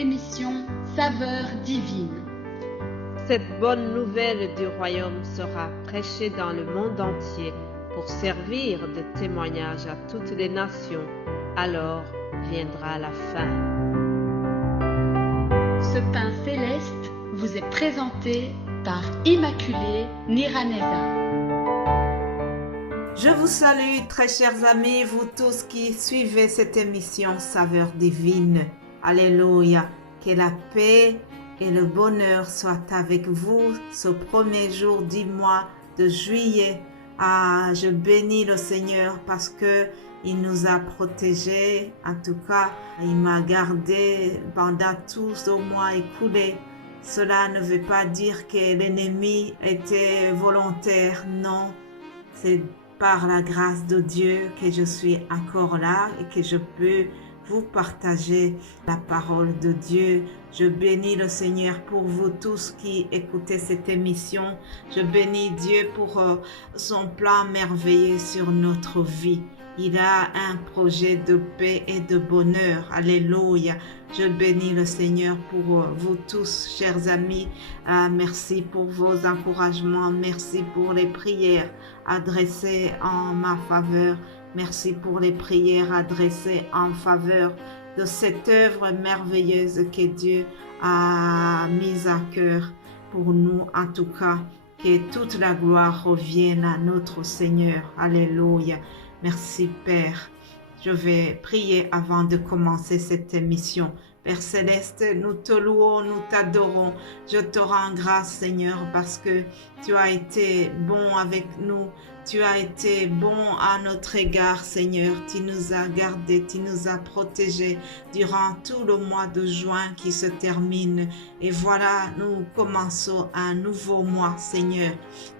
l'émission Saveurs divines. Cette bonne nouvelle du royaume sera prêchée dans le monde entier pour servir de témoignage à toutes les nations. Alors viendra la fin. Ce pain céleste vous est présenté par Immaculée Niraneza. Je vous salue, très chers amis, vous tous qui suivez cette émission Saveurs divines. Alléluia. Que la paix et le bonheur soient avec vous ce premier jour du mois de juillet. Je bénis le Seigneur parce que il nous a protégés. En tout cas, il m'a gardé pendant tout ce mois écoulé. Cela ne veut pas dire que l'ennemi était volontaire. Non, c'est par la grâce de Dieu que je suis encore là et que je peux vous partager la parole de Dieu. Je bénis le Seigneur pour vous tous qui écoutez cette émission. Je bénis Dieu pour son plan merveilleux sur notre vie. Il a un projet de paix et de bonheur. Alléluia. Je bénis le Seigneur pour vous tous, chers amis. Merci pour vos encouragements. Merci pour les prières adressées en ma faveur. Merci pour les prières adressées en faveur de cette œuvre merveilleuse que Dieu a mise à cœur pour nous. En tout cas, que toute la gloire revienne à notre Seigneur. Alléluia. Merci Père. Je vais prier avant de commencer cette émission. Père Céleste, nous te louons, nous t'adorons. Je te rends grâce Seigneur parce que tu as été bon avec nous. Tu as été bon à notre égard, Seigneur. Tu nous as gardés, tu nous as protégés durant tout le mois de juin qui se termine. Et voilà, nous commençons un nouveau mois, Seigneur.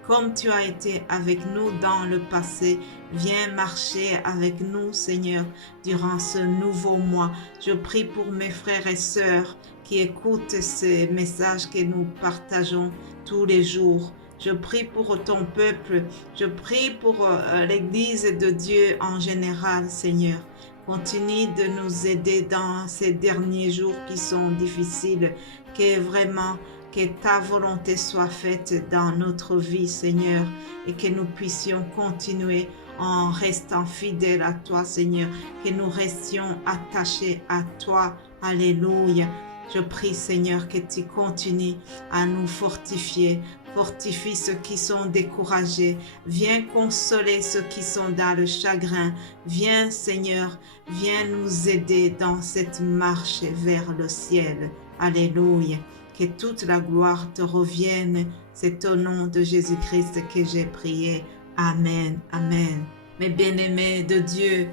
Comme tu as été avec nous dans le passé, viens marcher avec nous, Seigneur, durant ce nouveau mois. Je prie pour mes frères et sœurs qui écoutent ces messages que nous partageons tous les jours. Je prie pour ton peuple, je prie pour l'Église de Dieu en général, Seigneur. Continue de nous aider dans ces derniers jours qui sont difficiles, que ta volonté soit faite dans notre vie, Seigneur, et que nous puissions continuer en restant fidèles à toi, Seigneur, que nous restions attachés à toi. Alléluia. Je prie, Seigneur, que tu continues à nous fortifier. Fortifie ceux qui sont découragés. Viens consoler ceux qui sont dans le chagrin. Viens, Seigneur, viens nous aider dans cette marche vers le ciel. Alléluia. Que toute la gloire te revienne. C'est au nom de Jésus-Christ que j'ai prié. Amen. Amen. Mes bien-aimés de Dieu,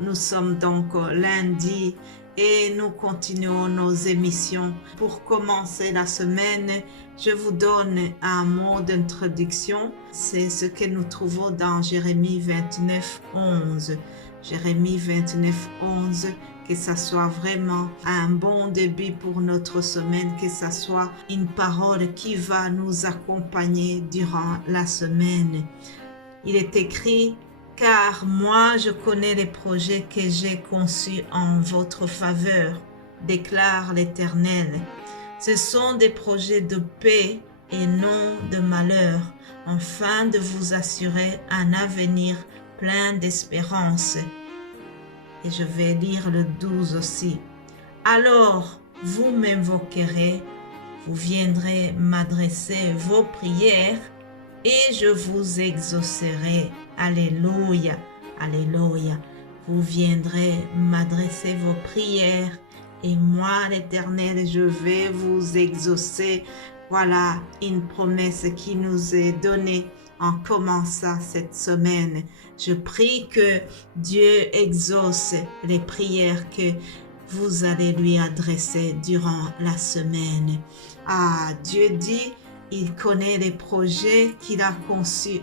nous sommes donc lundi et nous continuons nos émissions. Pour commencer la semaine, je vous donne un mot d'introduction. C'est ce que nous trouvons dans Jérémie 29, 11. Jérémie 29, 11. Que ça soit vraiment un bon début pour notre semaine, que ça soit une parole qui va nous accompagner durant la semaine. Il est écrit: car moi je connais les projets que j'ai conçus en votre faveur, déclare l'Éternel. Ce sont des projets de paix et non de malheur, afin de vous assurer un avenir plein d'espérance. Et je vais lire le 12 aussi. Alors vous m'invoquerez, vous viendrez m'adresser vos prières et je vous exaucerai. Alléluia, alléluia. Vous viendrez m'adresser vos prières et moi, l'Éternel, je vais vous exaucer. Voilà une promesse qui nous est donnée en commençant cette semaine. Je prie que Dieu exauce les prières que vous allez lui adresser durant la semaine. Dieu dit, il connaît les projets qu'il a conçus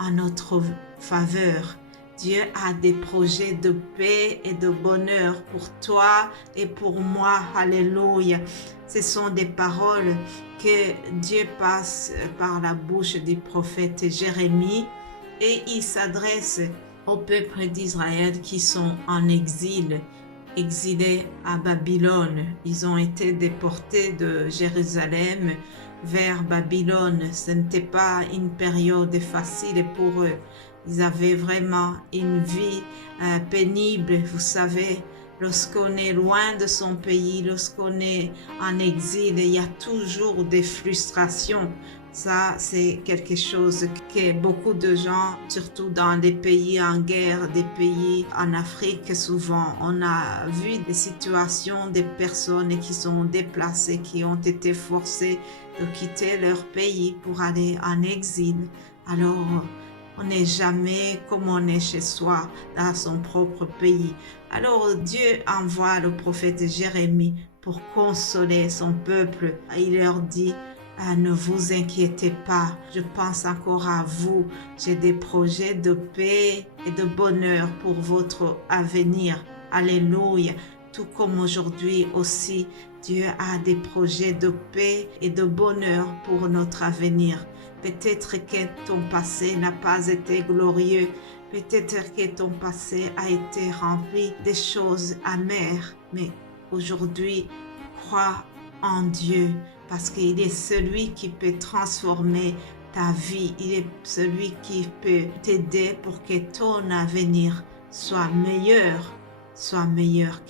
en notre faveur. Dieu a des projets de paix et de bonheur pour toi et pour moi. Alléluia. Ce sont des paroles que Dieu passe par la bouche du prophète Jérémie et il s'adresse au peuple d'Israël qui sont en exil. exilés à Babylone. Ils ont été déportés de Jérusalem vers Babylone. Ce n'était pas une période facile pour eux. Ils avaient vraiment une vie pénible. Vous savez, lorsqu'on est loin de son pays, lorsqu'on est en exil, il y a toujours des frustrations. Ça, c'est quelque chose que beaucoup de gens, surtout dans des pays en guerre, des pays en Afrique, souvent, on a vu des situations, des personnes qui sont déplacées, qui ont été forcées de quitter leur pays pour aller en exil. Alors, on n'est jamais comme on est chez soi, dans son propre pays. Alors, Dieu envoie le prophète Jérémie pour consoler son peuple. Il leur dit: ne vous inquiétez pas, je pense encore à vous. J'ai des projets de paix et de bonheur pour votre avenir. Alléluia. Tout comme aujourd'hui aussi, Dieu a des projets de paix et de bonheur pour notre avenir. Peut-être que ton passé n'a pas été glorieux. Peut-être que ton passé a été rempli de choses amères. Mais aujourd'hui, crois en Dieu, parce qu'il est celui qui peut transformer ta vie. Il est celui qui peut t'aider pour que ton avenir soit meilleur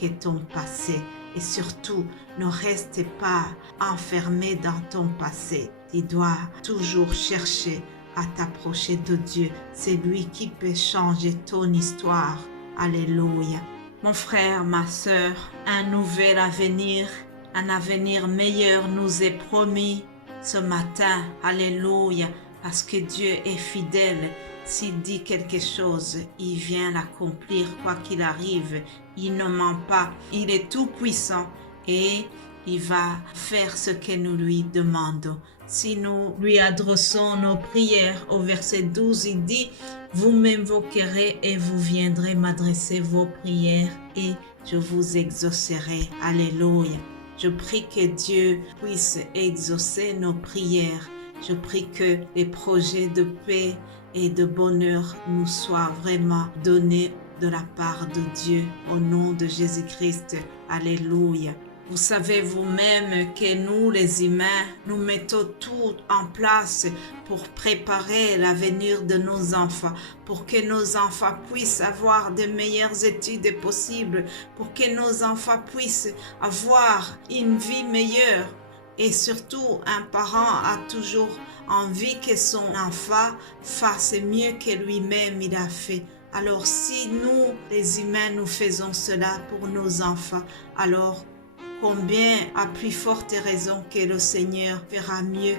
que ton passé. Et surtout, ne reste pas enfermé dans ton passé. Tu dois toujours chercher à t'approcher de Dieu. C'est lui qui peut changer ton histoire. Alléluia. Mon frère, ma sœur, un nouvel avenir, un avenir meilleur nous est promis ce matin. Alléluia. Parce que Dieu est fidèle. S'il dit quelque chose, il vient l'accomplir quoi qu'il arrive. Il ne ment pas. Il est tout puissant et il va faire ce que nous lui demandons. Si nous lui adressons nos prières, au verset 12, il dit: vous m'invoquerez et vous viendrez m'adresser vos prières et je vous exaucerai. Alléluia. Je prie que Dieu puisse exaucer nos prières. Je prie que les projets de paix et de bonheur nous soient vraiment donnés de la part de Dieu au nom de Jésus-Christ. Alléluia. Vous savez vous-même que nous, les humains, nous mettons tout en place pour préparer l'avenir de nos enfants, pour que nos enfants puissent avoir de meilleures études possibles, pour que nos enfants puissent avoir une vie meilleure. Et surtout, un parent a toujours envie que son enfant fasse mieux que lui-même il a fait. Alors si nous, les humains, nous faisons cela pour nos enfants, alors combien à plus forte raison que le Seigneur fera mieux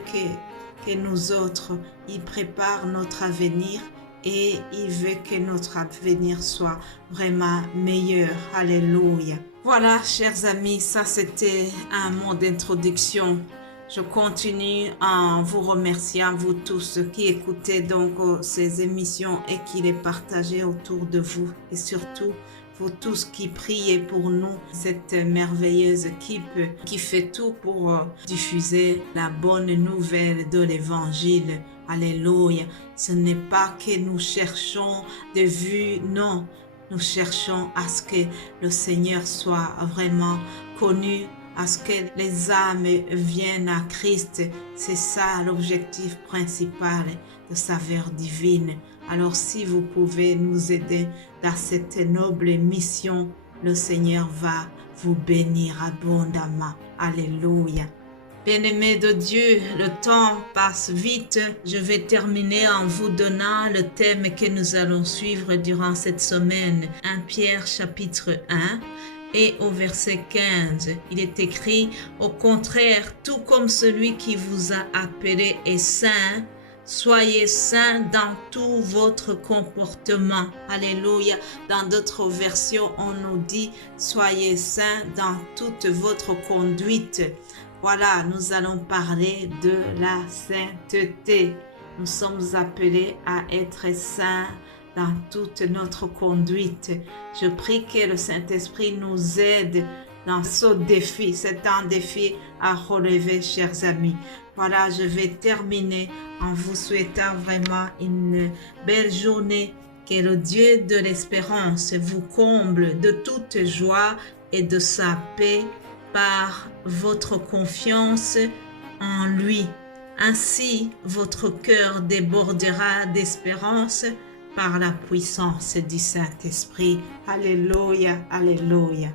que nous autres. Il prépare notre avenir et il veut que notre avenir soit vraiment meilleur. Alléluia. Voilà, chers amis, ça c'était un mot d'introduction. Je continue en vous remerciant, vous tous qui écoutez donc ces émissions et qui les partagez autour de vous. Et surtout, vous tous qui priez pour nous, cette merveilleuse équipe qui fait tout pour diffuser la bonne nouvelle de l'Évangile. Alléluia. Ce n'est pas que nous cherchons de vue, non. Nous cherchons à ce que le Seigneur soit vraiment connu, à ce que les âmes viennent à Christ. C'est ça l'objectif principal de Saveurs Divines. Alors si vous pouvez nous aider dans cette noble mission, le Seigneur va vous bénir abondamment. Alléluia. Bien-aimés de Dieu, le temps passe vite. Je vais terminer en vous donnant le thème que nous allons suivre durant cette semaine. 1 Pierre chapitre 1 et au verset 15. Il est écrit: au contraire, tout comme celui qui vous a appelé est saint, soyez saints dans tout votre comportement. Alléluia. Dans d'autres versions, on nous dit: soyez saints dans toute votre conduite. Voilà, nous allons parler de la sainteté. Nous sommes appelés à être saints dans toute notre conduite. Je prie que le Saint-Esprit nous aide dans ce défi. C'est un défi à relever, chers amis. Voilà, je vais terminer en vous souhaitant vraiment une belle journée. Que le Dieu de l'espérance vous comble de toute joie et de sa paix par votre confiance en lui. Ainsi, votre cœur débordera d'espérance par la puissance du Saint-Esprit. Alléluia, alléluia.